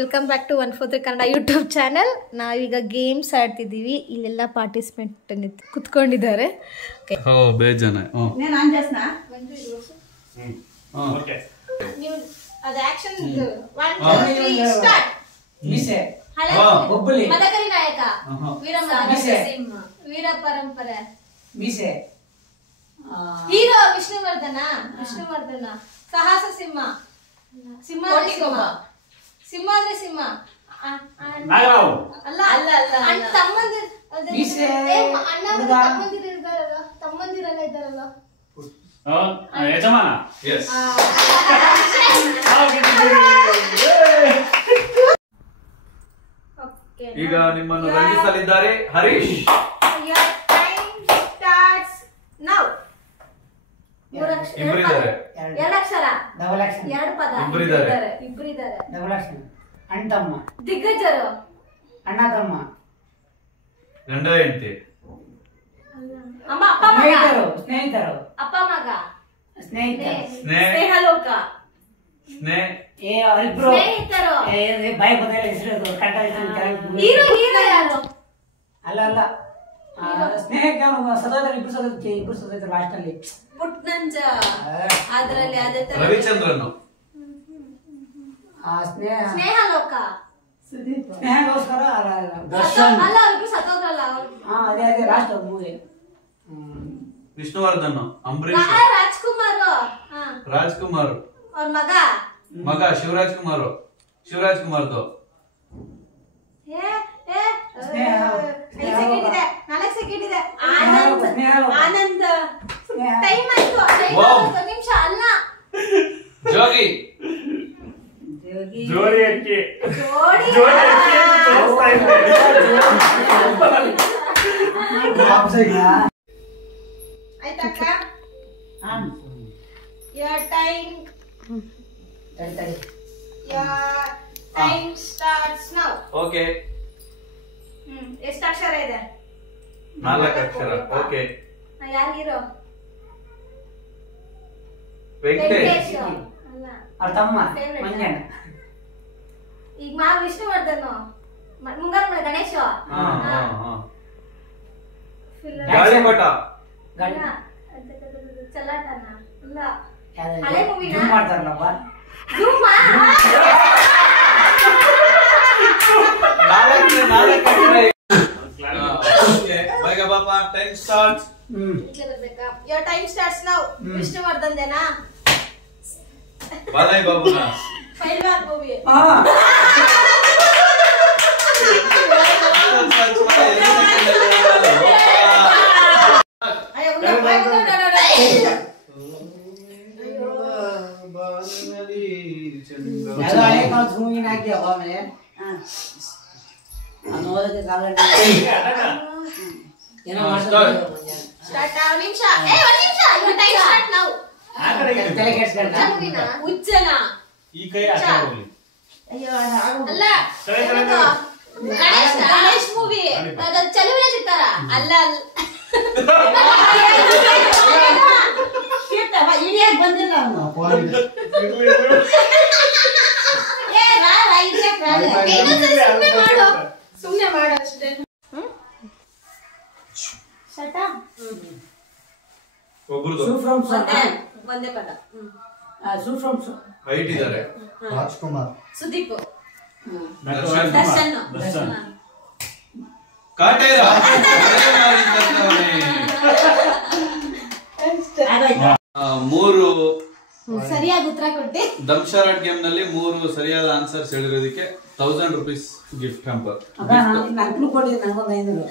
Welcome back to 143 Kannada YouTube channel. ನಾವೀಗ games ಆಡ್ತಿದ್ದೀವಿ. ಇಲ್ಲೆಲ್ಲ ಪಾರ್ಟಿಸಿಪೆಂಟ್ ಕುತ್ಕೊಂಡಿದ್ದಾರೆ. ಮದಕರಿ ನಾಯಕ, ವೀರ ಪರಂಪರೆ, ಹೀರೋ ವಿಷ್ಣುವರ್ಧನ, ಸಾಹಸ ಸಿಂಹ, ಸಿಂಹಾದ್ರಿ ಸಿಂಹ, ಸಿಂಹಾದ್ರಿ ಸಿಂಹ, ತಮ್ಮಂದಿರೆಲ್ಲ ಇದ್ದಾರಲ್ಲ. ಈಗ ನಿಮ್ಮನ್ನು ರಂಜಿಸಲಿದ್ದಾರೆ ಹರೀಶ್. ಇಬ್ಬರಿದ್ದಾರೆ, ಎರಡು ಪದ, ಇಬ್ಬರಿದ್ದಾರೆ. ಅಣ್ತಮ್ಮ, ದಿಗ್ಗಜರು, ಅಣ್ಣ ತಮ್ಮ, ಗಂಡ ಹೆಂಡತಿ, ಅಮ್ಮ ಅಪ್ಪ ಮಗ, ಸ್ನೇಹಿತರು, ಅಪ್ಪ ಮಗ, ಸ್ನೇಹಲೋಕ, ಸ್ನೇಹಿತರು, ಬಾಯಿ ಬಂದ ಹೆಸರು ಹೀರೋ ಯಾರು? ಅಲ್ಲ ಸ್ನೇಹಕ್ಕೆ ಸದೋದರ ಇಬ್ರು ಸದೋದರ ಲಾಸ್ಟ್ ಅಲ್ಲಿ ಪುಟ್ನಂಜ, ಅದರಲ್ಲಿ ಅದೇ ತರ ರವಿಚಂದ್ರನ್, ಸ್ನೇಹಲೋಕ, ಸ್ನೇಹಗೋಸ್ಕರ ಅಲ್ಲ ಅವ್ರಿಗೆ ಸತ್ತೋದ್ರಲ್ಲ. ಅದೇ ಲಾಸ್ಟ್ ಮೂವಿ. ವಿಷ್ಣುವರ್ಧನ್, ಅಂಬರೀಶ್, ರಾಜ್ಕುಮಾರ್, ಅವ್ರ ಮಗ ಶಿವರಾಜ್ಕುಮಾರ್ದು. 4 ಸೆಕೆಂಡ್ ಇದೆ. ಆನಂದ್, ಟೈಮ್ ಆಯ್ತು, ನಿಮಿಷ ಅಲ್ಲ. ಜೋಗಿ, ಜೋಡಿ ಅಕ್ಕಿ, ಆಯ್ತಕ್ಕ? Your time starts now. Okay. ಎಷ್ಟು ಅಕ್ಷರ ಇದೆ? 4 ಅಕ್ಷರ. ಓಕೆ. ಯಾರು ಹೀರೋ? ವೆಂಕಟೇಶ್. ಅಲ್ಲ, ಅವ್ರ ತಮ್ಮ ಮಂಜಣ್ಣ. ಈಗ ವಿಷ್ಣುವರ್ಧನ್, ಮುಂಗಾರು ಮಳೆ ಗಣೇಶ, ಗಾಳಿಪಟ, ಚಲಾಟನ, ಅಲ್ಲ ಹಳೆ ಮೂವಿನ ಮಾಡ್ತಾರಲ್ಲಪ್ಪ. Time starts. Your time starts now. Vishnuvardhan ದೇನಾ? ಬಾಲಯ್ಯ ಬಾಬುನಾ? ಪೈಲ್ವಾನ್ ಮೂವಿ. ಈ ಕೈ ಹಾಕಿ ಗಣೇಶ್ ಮೂವಿ ಚಲುವಿನ ಚಿತ್ತಾರ ಅಲ್ಲ ಬಂದಿಲ್ಲ ಸುಮ್ನೆ ಮಾಡು ಅಷ್ಟೇ. ಒಂದೇ ಪದ. ಹೈಟ್ ಇದ್ದಾರೆ. ರಾಜ್ಕುಮಾರ್, ಸುದೀಪ್, ದರ್ಶನ್, ಕಾಟೇರ, ಮೂರು ಸರಿಯಾಗಿ ಉತ್ತರ ಕೊಟ್ಟೆ. ದಂಶಾರಾಟ್ ಗೇಮ್ ನಲ್ಲಿ 3 ಸರಿಯಾದ ಆನ್ಸರ್ಸ್ ಹೇಳಿರೋದಕ್ಕೆ 1000 ರೂಪೀಸ್ ಗಿಫ್ಟ್ ಹ್ಯಾಂಪರ್. ಕೊಟ್ಟಿದ್ದೀನಿ, ನನಗೊಂದು 500.